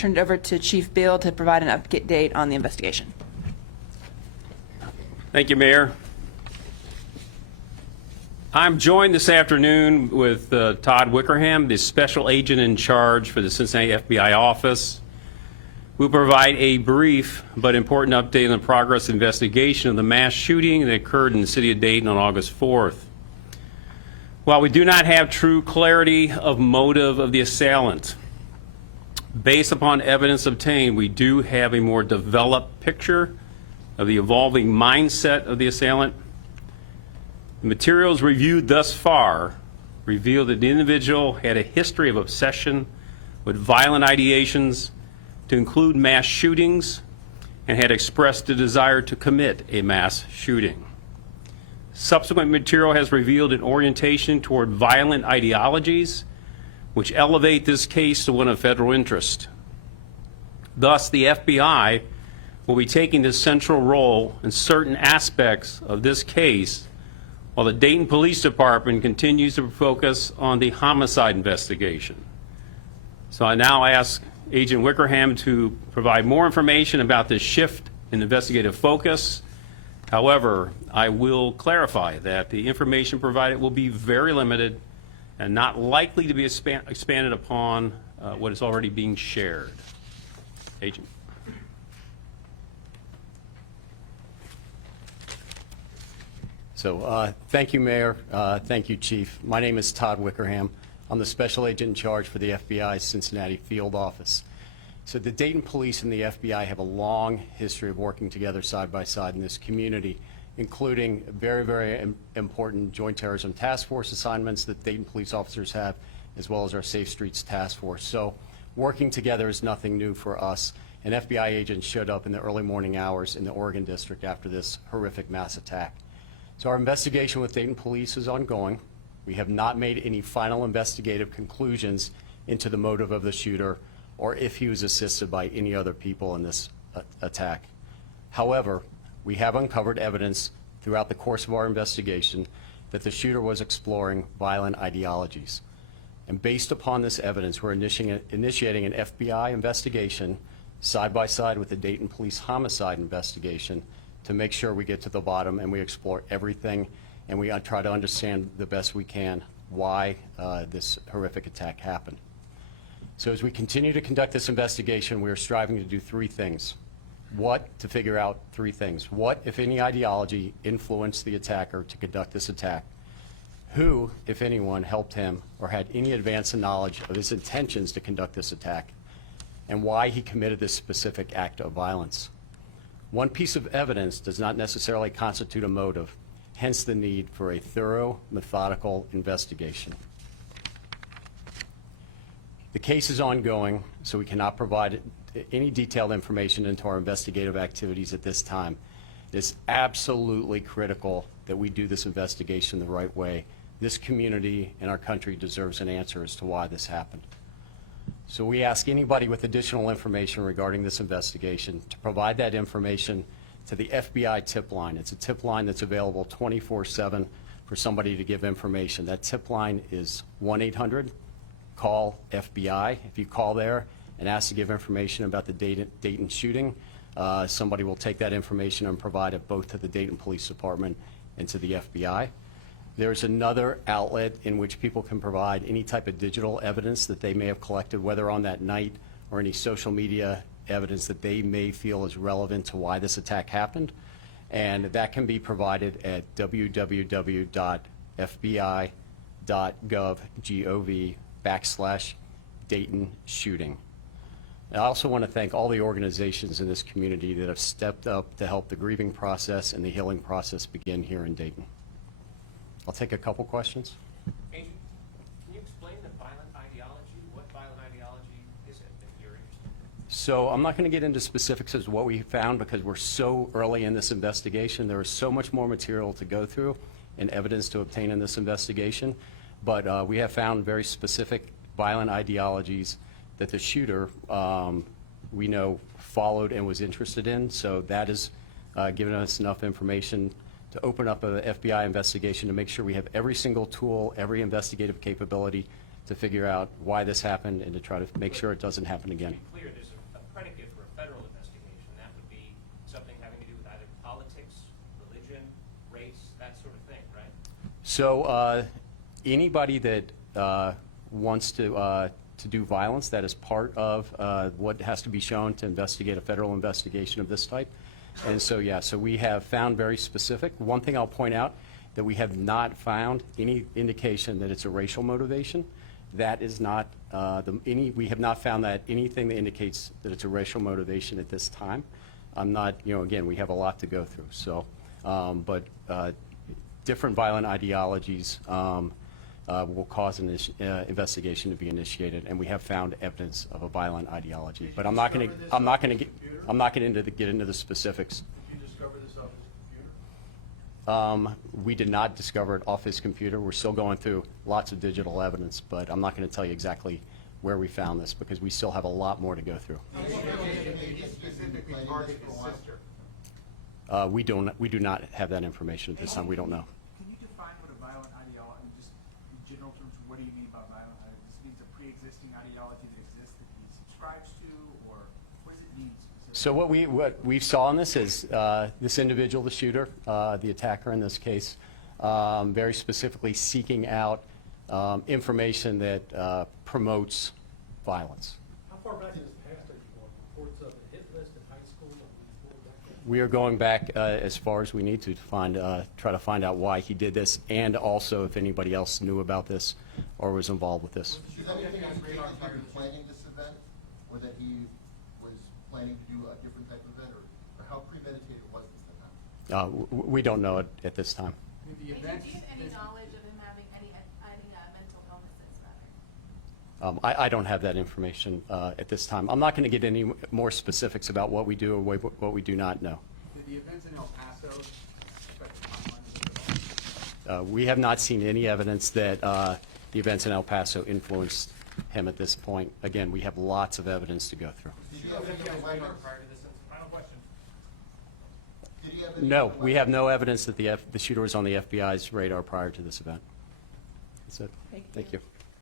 turn it over to Chief Bill to provide an update on the investigation. Thank you, Mayor. I'm joined this afternoon with Todd Wickerham, the Special Agent in charge for the Cincinnati FBI office. We'll provide a brief but important update on the progress of the investigation of the mass shooting that occurred in the city of Dayton on August 4th. While we do not have true clarity of motive of the assailant, based upon evidence obtained, we do have a more developed picture of the evolving mindset of the assailant. The materials reviewed thus far reveal that the individual had a history of obsession with violent ideations to include mass shootings and had expressed a desire to commit a mass shooting. Subsequent material has revealed an orientation toward violent ideologies which elevate this case to one of federal interest. Thus, the FBI will be taking the central role in certain aspects of this case while the Dayton Police Department continues to focus on the homicide investigation. So I now ask Agent Wickerham to provide more information about this shift in investigative focus. However, I will clarify that the information provided will be very limited and not likely to be expanded upon what is already being shared. Agent. So thank you, Mayor. Thank you, Chief. My name is Todd Wickerham. I'm the Special Agent in charge for the FBI's Cincinnati field office. So the Dayton Police and the FBI have a long history of working together side by side in this community, including very, very important Joint Terrorism Task Force assignments that Dayton police officers have, as well as our Safe Streets Task Force. So working together is nothing new for us. An FBI agent showed up in the early morning hours in the Oregon District after this horrific mass attack. So our investigation with Dayton Police is ongoing. We have not made any final investigative conclusions into the motive of the shooter or if he was assisted by any other people in this attack. However, we have uncovered evidence throughout the course of our investigation that the shooter was exploring violent ideologies. And based upon this evidence, we're initiating an FBI investigation side by side with the Dayton Police homicide investigation to make sure we get to the bottom and we explore everything and we try to understand the best we can why this horrific attack happened. So as we continue to conduct this investigation, we are striving to do three things. To figure out three things. What, if any, ideology influenced the attacker to conduct this attack? Who, if anyone, helped him or had any advance in knowledge of his intentions to conduct this attack? And why he committed this specific act of violence? One piece of evidence does not necessarily constitute a motive, hence the need for a thorough, methodical investigation. The case is ongoing, so we cannot provide any detailed information into our investigative activities at this time. It is absolutely critical that we do this investigation the right way. This community and our country deserves an answer as to why this happened. So we ask anybody with additional information regarding this investigation to provide that information to the FBI tip line. It's a tip line that's available 24/7 for somebody to give information. That tip line is 1-800-CALL-FBI. If you call there and ask to give information about the Dayton shooting, somebody will take that information and provide it both to the Dayton Police Department and to the FBI. There's another outlet in which people can provide any type of digital evidence that they may have collected, whether on that night or any social media evidence that they may feel is relevant to why this attack happened. And that can be provided at www.fbi.gov/Dayton shooting. I also want to thank all the organizations in this community that have stepped up to help the grieving process and the healing process begin here in Dayton. I'll take a couple questions. Agent, can you explain the violent ideology? What violent ideology is it that you're interested in? So I'm not going to get into specifics as to what we found because we're so early in this investigation. There is so much more material to go through and evidence to obtain in this investigation. But we have found very specific violent ideologies that the shooter, we know, followed and was interested in. So that has given us enough information to open up an FBI investigation to make sure we have every single tool, every investigative capability to figure out why this happened and to try to make sure it doesn't happen again. To be clear, there's a predicate for a federal investigation. That would be something having to do with either politics, religion, race, that sort of thing, right? So anybody that wants to do violence, that is part of what has to be shown to investigate a federal investigation of this type. And so, yeah, so we have found very specific. One thing I'll point out, that we have not found any indication that it's a racial motivation. That is not, we have not found that anything that indicates that it's a racial motivation at this time. I'm not, again, we have a lot to go through. So, but different violent ideologies will cause an investigation to be initiated, and we have found evidence of a violent ideology. But I'm not going to get into the specifics. Did you discover this off his computer? We did not discover it off his computer. We're still going through lots of digital evidence, but I'm not going to tell you exactly where we found this because we still have a lot more to go through. Specifically target his sister. We do not have that information at this time. We don't know. Can you define what a violent ideology, just in general terms, what do you mean by violent ideology? This means a pre-existing ideology that exists that he subscribes to, or what does it mean specifically? So what we saw in this is this individual, the shooter, the attacker in this case, very specifically seeking out information that promotes violence. How far back in his past are you going? Reports of a hit list in high school? We are going back as far as we need to try to find out why he did this, and also if anybody else knew about this or was involved with this. Is there anything on his radar prior to planning this event, or that he was planning to do a different type of event, or how premeditated was this event? We don't know it at this time. Do you have any knowledge of him having any mental illnesses, rather? I don't have that information at this time. I'm not going to get any more specifics about what we do or what we do not know. Did the events in El Paso affect the timeline at all? We have not seen any evidence that the events in El Paso influenced him at this point. Again, we have lots of evidence to go through. Did he have any Radar minors? prior to this incident. Final question. Did he have any No, other we have minors? no evidence that the shooter was on the FBI's radar prior to this event. That's it. Thank you.